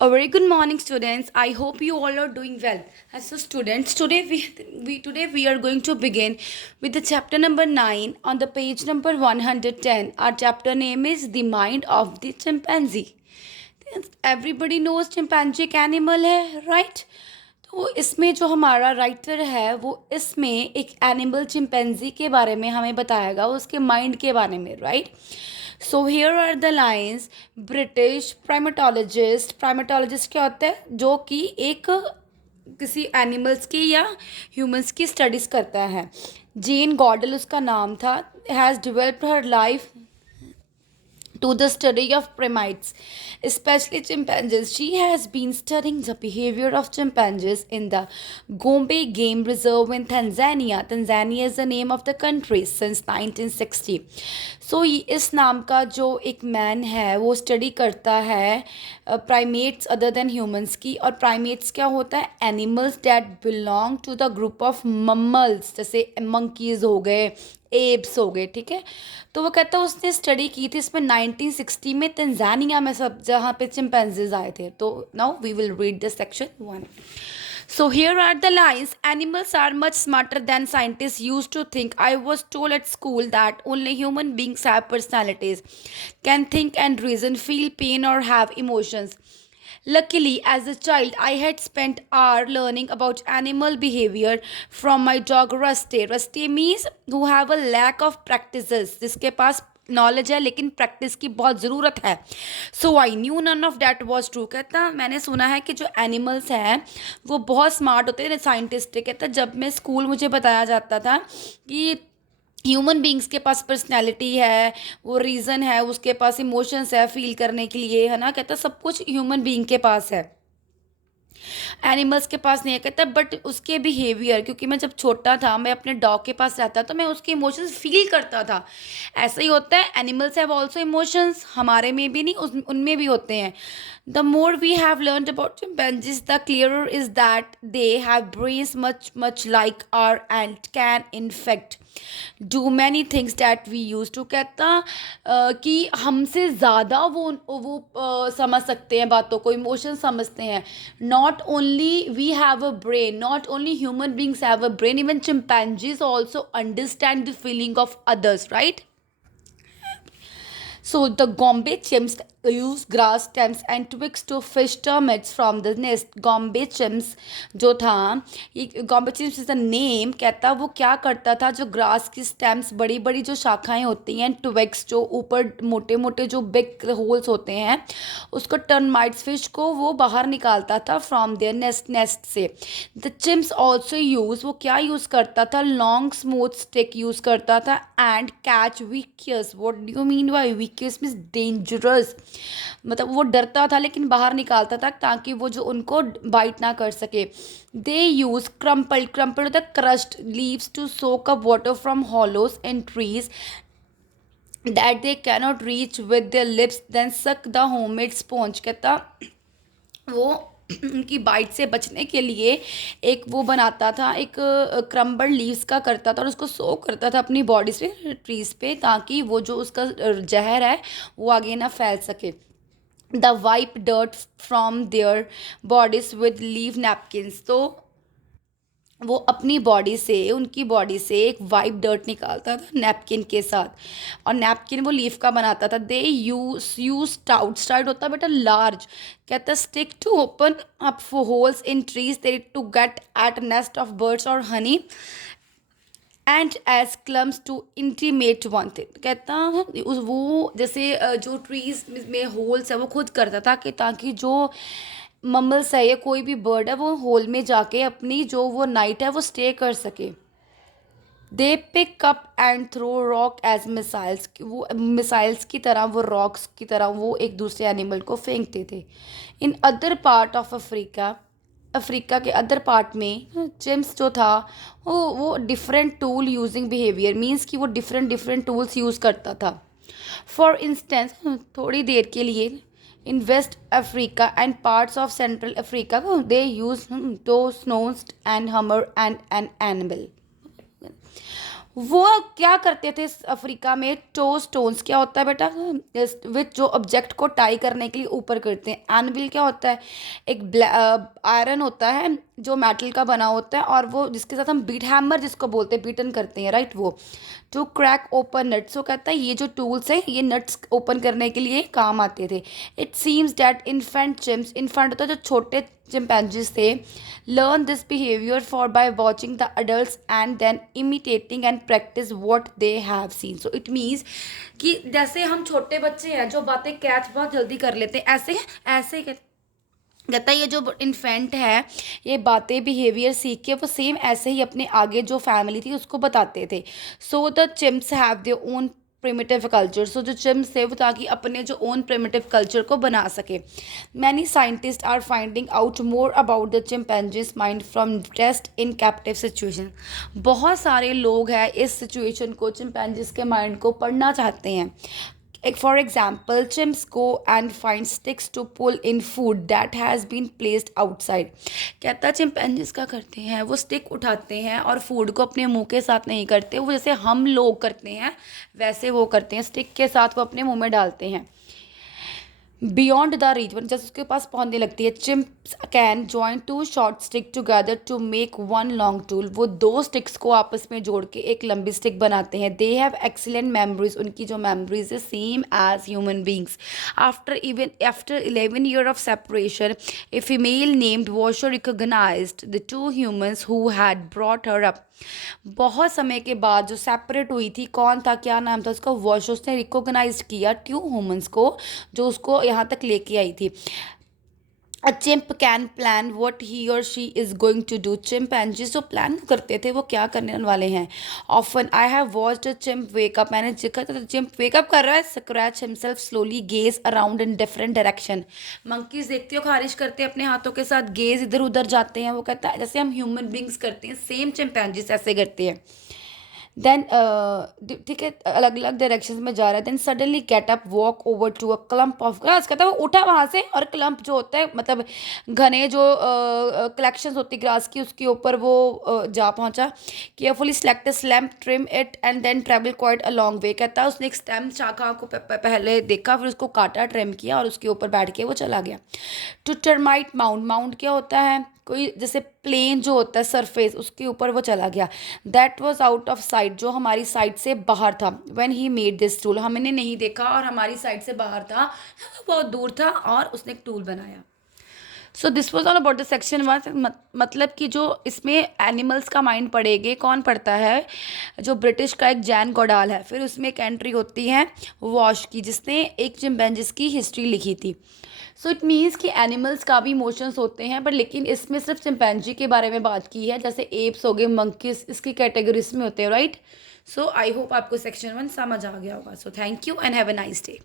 A very good morning, students. I hope you all are doing well. As so, students, today we are going to begin with the chapter number 9 on the page number 110. Our chapter name is The Mind of the Chimpanzee. Everybody knows chimpanzee एक animal है, right? तो इसमें जो हमारा writer है वो इसमें एक एनिमल चिंपैंजी के बारे में हमें बताएगा, उसके माइंड के बारे में, right? So here are the lines. British primatologist क्या होता है? जो कि एक किसी एनिमल्स की या ह्यूमंस की स्टडीज़ करता है. जेन गॉडल उसका नाम था. Has developed her life to the study of primates, especially chimpanzees. She has been studying the behavior of chimpanzees in the Gombe Game Reserve in Tanzania. Tanzania is the name of the country since 1960. सो इस नाम का जो एक man है वो study करता है primates other than humans की. और प्राइमेट्स क्या होता है? Animals that belong to the group of mammals, जैसे मंकीज़ हो गए, एप्स हो गए, ठीक है. तो वो कहता है उसने स्टडी की थी इसमें 1960 में तंजानिया में, सब जहाँ पे चिंपैंजीज आए थे. तो now we will read the section 1. So here are the lines. Animals are much smarter than scientists used to think. I was told at school that only human beings have personalities, can think and reason, feel pain or have emotions. Luckily, as a child, I had spent hours learning about animal behavior from my dog Rusty. Rusty means who have a lack of practices. जिसके पास knowledge है लेकिन practice की बहुत ज़रूरत है. So I knew none of that was true. कहता मैंने सुना है कि जो एनिमल्स हैं वो बहुत स्मार्ट होते हैं, साइंटिस्ट. कहता जब मैं स्कूल मुझे बताया जाता था कि ह्यूमन बींग्स के पास पर्सनैलिटी है, वो रीज़न है, उसके पास इमोशंस है फील करने के लिए, है ना. कहता सब कुछ ह्यूमन बींग के पास है, एनिमल्स के पास नहीं है. कहता बट उसके बिहेवियर, क्योंकि मैं जब छोटा था मैं अपने डॉग के पास रहता तो मैं उसके इमोशंस फील करता था. ऐसा ही होता है, एनिमल्स हैव ऑल्सो इमोशंस, हमारे में भी नहीं उनमें भी होते हैं. The more we have learn about chimpanzees the clearer is that they have brains much much like our and can in fact do many things that we use to. कहता कि हमसे ज़्यादा वो समझ सकते हैं बातों को, इमोशन समझते हैं. Not only we have a brain, not only human beings have a brain, even chimpanzees also understand the feeling of others, right? So the Gombe chimps use grass stems and twigs to fish termites from the nest. Gombe chimps जो था, ये Gombe chimps is the name. कहता वो क्या करता था, जो grass की स्टेम्स, बड़ी बड़ी जो शाखाएं होती हैं, ट्विग्स जो ऊपर मोटे मोटे जो बिग होल्स होते हैं, उसको टर्माइट्स फिश को वो बाहर निकालता था फ्रॉम देयर नेस्ट से. द चिम्स ऑल्सो यूज, वो क्या यूज़ करता था? लॉन्ग स्मूथ स्टिक यूज़ करता था and catch vicious. What do you mean by vicious? Means dangerous. मतलब वो डरता था लेकिन बाहर निकालता था ताकि वो जो उनको बाइट ना कर सके. They use crumple the crust leaves to soak up water from hollows in trees that they cannot reach with their lips then suck the homemade sponge. कहता वो उनकी बाइट से बचने के लिए एक वो बनाता था, एक क्रम्बल लीव्स का करता था और उसको सो करता था अपनी बॉडी पे, ट्रीज पे, ताकि वो जो उसका जहर है वो आगे ना फैल सके. The wipe dirt from their bodies with leave napkins. तो वो अपनी बॉडी से, उनकी बॉडी से एक वाइप डर्ट निकालता था नैपकिन के साथ, और नैपकिन वो लीफ का बनाता था. दे यूज स्टाउट होता बेटा लार्ज. कहता stick to open up for holes in trees they to get at nest of birds और honey and as clubs to intimidate one thing. कहता वो जैसे जो ट्रीज में होल्स है वो खुद करता था कि ताकि जो मम्मल्स है या कोई भी बर्ड है वो होल में जाके अपनी जो वो नाइट है वो स्टे कर सके. They pick up and throw rock as missiles. वो मिसाइल्स की तरह, वो रॉक्स की तरह वो एक दूसरे एनिमल को फेंकते थे. In other part of Africa के अदर पार्ट में चिम्स जो था वो different tool using behaviour, means कि वो डिफरेंट टूल्स यूज़ करता था. फॉर इंस्टेंस, थोड़ी देर के लिए, in West Africa and parts of Central Africa, they use to snows and hammer and an animal. वो क्या करते थे अफ्रीका में, टो स्टोन्स क्या होता है बेटा, विथ जो ऑब्जेक्ट को टाई करने के लिए ऊपर करते हैं। एनविल क्या होता है, एक आयरन होता है जो मेटल का बना होता है, और वो जिसके साथ हम बीट हैमर जिसको बोलते हैं, बीटन करते हैं, राइट, वो टू क्रैक ओपन नट्स। वो कहता है ये जो टूल्स हैं ये नट्स ओपन करने के लिए काम आते थे। It seems that infant chimps, infant होता है जो छोटे चिंपैंजीज थे, learn this behavior for by watching the adults and then imitating and practice what they have seen. So it means कि जैसे हम छोटे बच्चे हैं जो बातें कैच बहुत जल्दी कर लेते हैं, ऐसे ऐसे कहता है ये जो इन्फेंट है ये बातें बिहेवियर सीख के वो सेम ऐसे ही अपने आगे जो फैमिली थी उसको बताते थे। So the chimps have their own primitive culture. So जो चिम्स थे वो ताकि अपने जो ओन प्रिमिटिव कल्चर को बना सके। Many scientist are finding out more about the chimpanzees mind from test in captive situation. बहुत सारे लोग हैं इस सिचुएशन को, चिंपैंजीज के माइंड को पढ़ना चाहते हैं। For example, chimps go and find sticks to pull in food that has been placed outside. कहता है चिंपैंजीज क्या करते हैं, वो स्टिक उठाते हैं और फूड को अपने मुंह के साथ नहीं करते, वो जैसे हम लोग करते हैं वैसे वो करते हैं, स्टिक के साथ वो अपने मुंह में डालते हैं। बियॉन्ड द रीच, जैसे उसके पास पहुंचने लगती है। Chimps can join two short stick together to make one long tool. वो दो स्टिक्स को आपस में जोड़ के एक लंबी स्टिक बनाते हैं। दे हैव एक्सीलेंट मेमोरीज, उनकी जो मेमोरीज है same as human beings. After 11 year of separation a female named Washoe recognized the two humans who had brought her up. बहुत समय के बाद जो सेपरेट हुई थी, कौन था, क्या नाम था उसका, वॉश, उसने रिकॉग्नाइज किया टू ह्यूमंस को जो उसको यहाँ तक लेके आई थी। A chimp can plan what he और she is going to do. Chimpanzees जो प्लान करते थे वो क्या करने वाले हैं। Often I have watched a chimp wake up, मैंने देखा था चिम्प वेकअप कर रहा है, scratch himself slowly, gaze around in different direction. Monkeys देखते हो खारिश करते हैं अपने हाथों के साथ, गेज इधर उधर जाते हैं। वो कहता है जैसे हम ह्यूमन बींग्स करते हैं सेम चिंपैंजीज ऐसे करते हैं। देन ठीक है, अलग अलग डायरेक्शन में जा रहा है। Then suddenly get up walk over to a clump of grass. कहता है वो उठा वहाँ से और क्लम्प जो होता है मतलब घने जो कलेक्शंस होती ग्रास की उसके ऊपर वो जा पहुँचा। Carefully select slump trim it and then travel quite a long way. कहता है उसने एक स्टेम शाखा को पहले देखा, फिर उसको काटा, ट्रिम किया और उसके ऊपर बैठ के वो चला गया। टू टर्माइट माउंट, माउंट क्या होता है, कोई जैसे प्लेन जो होता है सरफेस उसके ऊपर वो चला गया। That was out of site, जो हमारी साइट से बाहर था। When he made this tool, हमने नहीं देखा और हमारी साइट से बाहर था, बहुत दूर था और उसने एक टूल बनाया। So this was all about the section 1। मतलब कि जो इसमें एनिमल्स का माइंड पढ़ेंगे, कौन पढ़ता है, जो ब्रिटिश का एक जैन गोडाल है। फिर उसमें एक एंट्री होती है वॉश की जिसने एक चिंपैंजीज की हिस्ट्री लिखी थी। सो इट मीन्स कि एनिमल्स का भी इमोशंस होते हैं, पर लेकिन इसमें सिर्फ चिंपैंजी के बारे में बात की है, जैसे एप्स हो गए, मंकीज इसकी कैटेगरीज में होते हैं, राइट। सो आई होप आपको सेक्शन 1 समझ आ गया होगा। So thank you and have a nice day.